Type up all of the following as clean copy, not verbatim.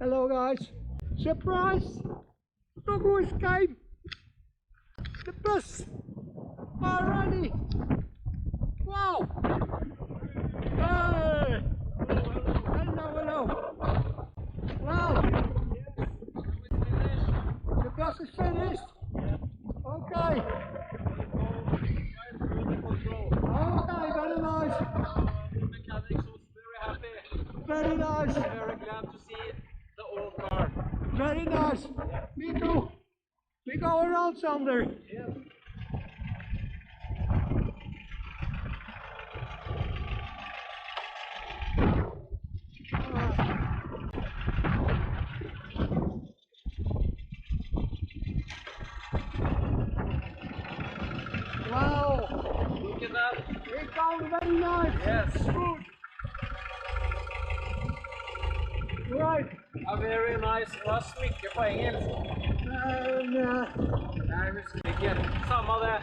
Hello guys. Surprise! Look who came! The bus! Already! Wow! Hey! Hello! Wow! The bus is finished! Okay! Okay, very nice! The mechanics was very happy. Very nice! Very glad to see the old car. Very nice! Me too! We go around, Sander! Yes. Wow! Look at that. It goes very nice! Yes. Good! Right! A very nice smycke på engelsk. Nej, husker ikke. Samme det.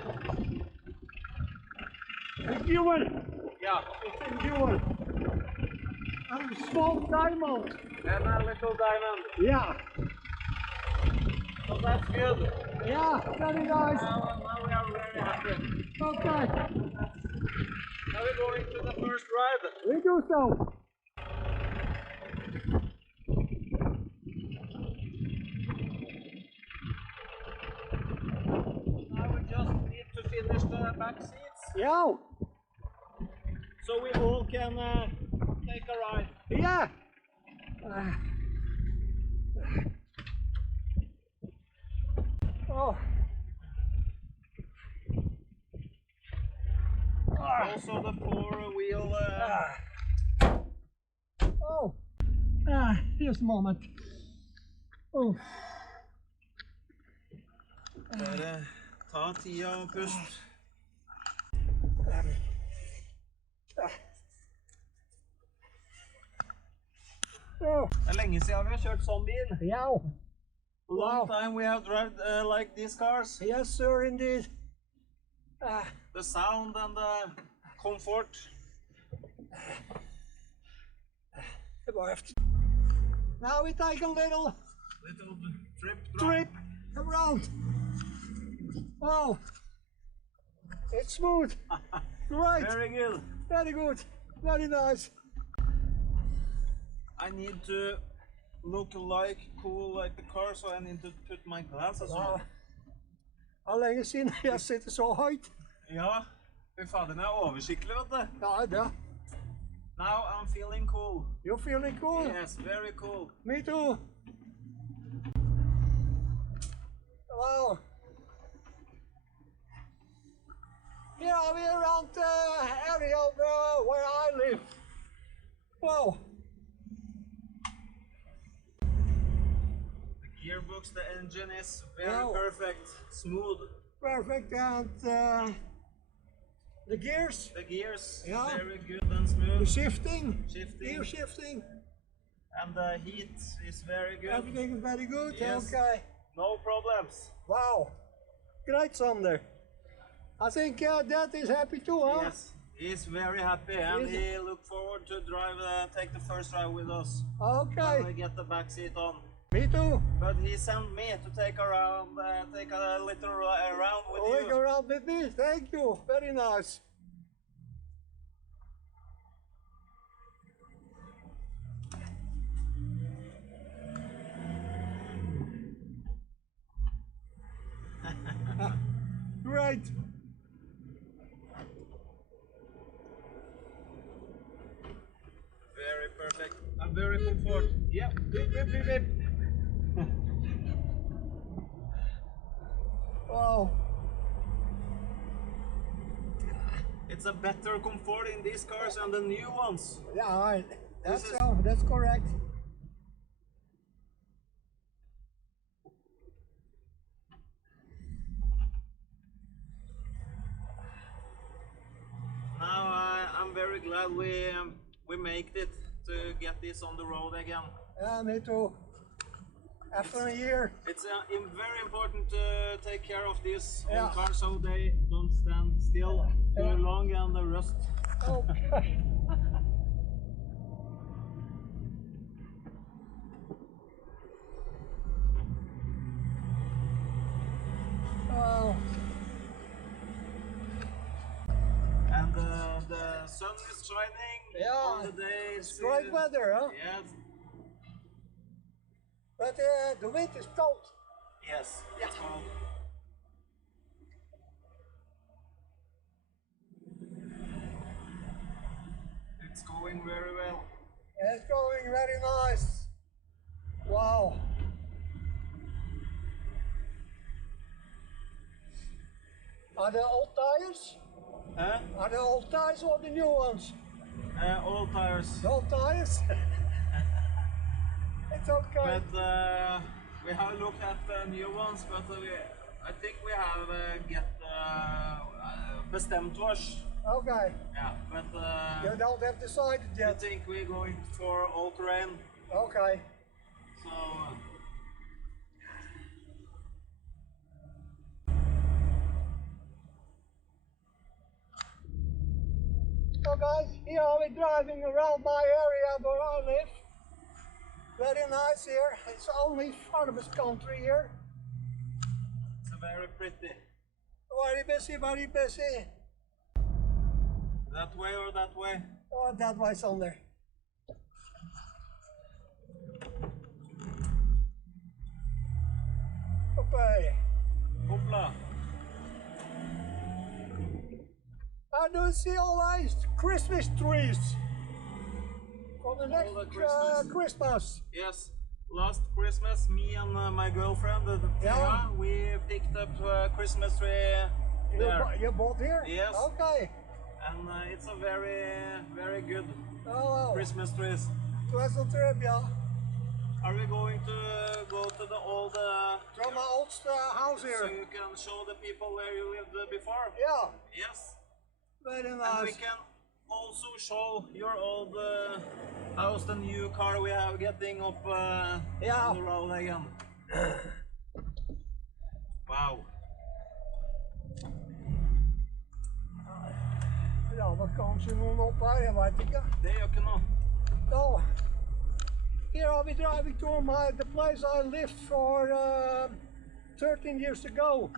The Ewan! Ja. It's in Ewan! And a small diamond! And a little diamond. Yeah! So that's good. Yeah, very nice! Now we are very happy. Okay! Now we're going to the first ride. We do so! Now we just need to finish the back seats. Yeah! So we all can take a ride. Yeah! Oh! Also the four-wheel. Oh! Here's a moment. Oh! Bare ta tida og pust. Oh! Det lenge siden vi har kjørt sånn bil. Yeah! Long time we have driven like these cars. Yes, sir, indeed. The sound and the comfort. Now we take a little Trip. trip around. Oh, it's smooth. Right. Very good. Very good. Very nice. I need to look cool like the car, so I need to put my glasses on. Har lenge siden jeg sitter så høyt. Ja, fy fader, den er oversiktlig, vet du. Ja, det. Now I'm feeling cool. You're feeling cool? Yes, very cool. Me too. Wow. Yeah, we're around the area of where I live. Wow. The gearbox, the engine is very Yeah. perfect, smooth. Perfect, and the gears, The gears, Yeah. very good and the smooth. shifting, Shifting. gear shifting, And the heat is very good. everything is very good. Yes. Okay. No problems. Wow. Great, Sander. I think Dad is happy too, huh? Yes, he's very happy and Is he look forward to take the first ride with us. Okay. When we get the back seat on. Me too. But he sent me to take a little around with Look you. around with me. Thank you. Very nice. Great. Very perfect. I'm very comfort. Yeah. Beep, beep, beep, beep. Wow. It's a better comfort in these cars than the new ones. Yeah, that's This is- so. That's correct. Now I'm very glad we made it to get this on the road again. Yeah, me too. After a year. It's very important to take care of these Yeah. old cars so they don't stand still too Yeah. long and the rust. Okay. raining all the days. It's great weather, huh? Yes. But the wind is cold. Yes, it's cold. It's going very well. It's going very nice. Wow. Are they old tires? Huh? Are they old tires or the new ones? Old tires. The old tires? It's okay. But we have looked at the new ones, but I think we have get bestemt oss. Okay. Yeah, but You don't have decided I yet. think we're going for all terrain. Okay. So So guys, here we're driving around my area where I live. Very nice here. It's only farmers country here. it's very pretty. Very busy, very busy. That way or that way? Oh, that way Sander. Okay. Hoppla. I do see always Christmas trees for the next Christmas. Yes. Last Christmas, me and my girlfriend, Yeah. we picked up a Christmas tree there. You bought here? Yes. Okay. And it's a very good Oh, Christmas trees. pleasant trip, yeah. Are we going to go to the old From my old house so here. you can show the people where you lived before? Yeah, Yes. very And we nice. can also show your old house, the new car we have getting up Yeah. on the road again. Wow. Ja, wat kan ze nu op bij, weet ik. Det gjør ikke noe. So, here I'll be driving to the place I lived for 13 years ago.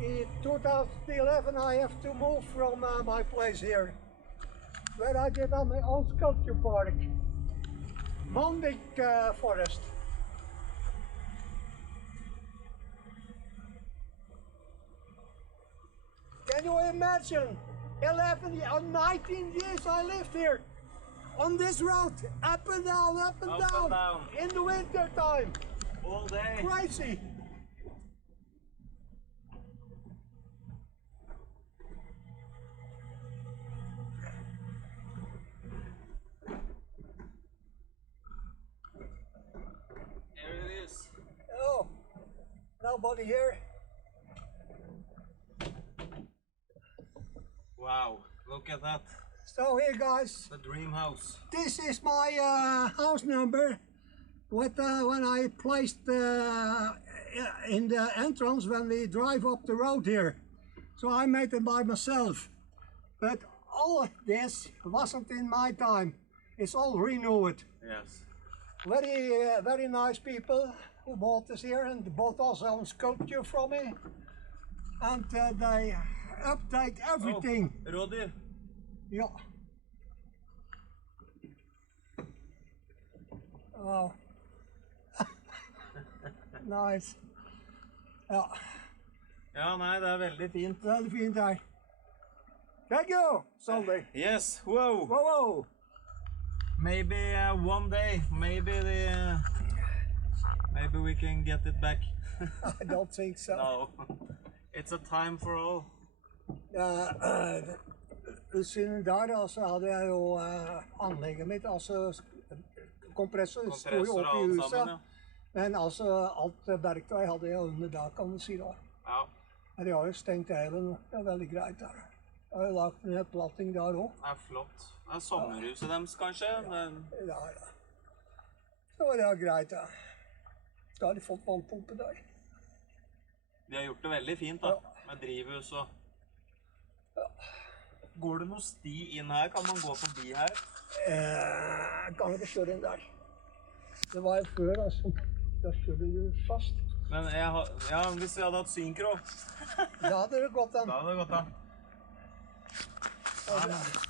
In 2011 I have to move from my place here, where I did on my own sculpture park, Mondic Forest. Can you imagine? 11 or 19 years I lived here on this road, up and down, up and down, in the winter time. All day. Crazy. Here it is. Oh, nobody here. Wow, look at that. So here guys, The dream house. this is my house number. When I placed in the entrance when we drive up the road here. So I made it by myself. But all of this wasn't in my time. It's all renewed. Yes. Very nice people who bought this here and bought also some sculpture from me. And they update everything. Oh, rådyr. Yeah. Oh. Nice. Ja, Ja, nei, det er veldig fint. veldig fint her. Thank you, Sunday. Yes, wow. Whoa, whoa. Maybe one day, maybe we can get it back. I don't think so. No, it's a time for all. Siden der altså, hadde jeg jo anlegget mitt, altså kompressor sto jo Kompressor oppe i og alt huset. sammen, ja. Men altså alt verktøy hadde jeg under der, kan du si da. Ja, Men de har jo stengt hele nå, det er veldig greit der. Jeg har jo lagt en platting der også. det er flott. Det er sommerhuset deres, kanskje? Men Ja, ja. Så det er greit da. Da har de fått vannpumpe der. de har gjort det veldig fint, da. Med drivhus og... Går det noe sti inn her? Kan man gå forbi her? Kan ikke kjøre inn der. Det var jo før, altså. Da kjørte du fast. Men ja, hvis vi hadde hatt synkro, Da hadde det gått an. da hadde det gått an. Oh,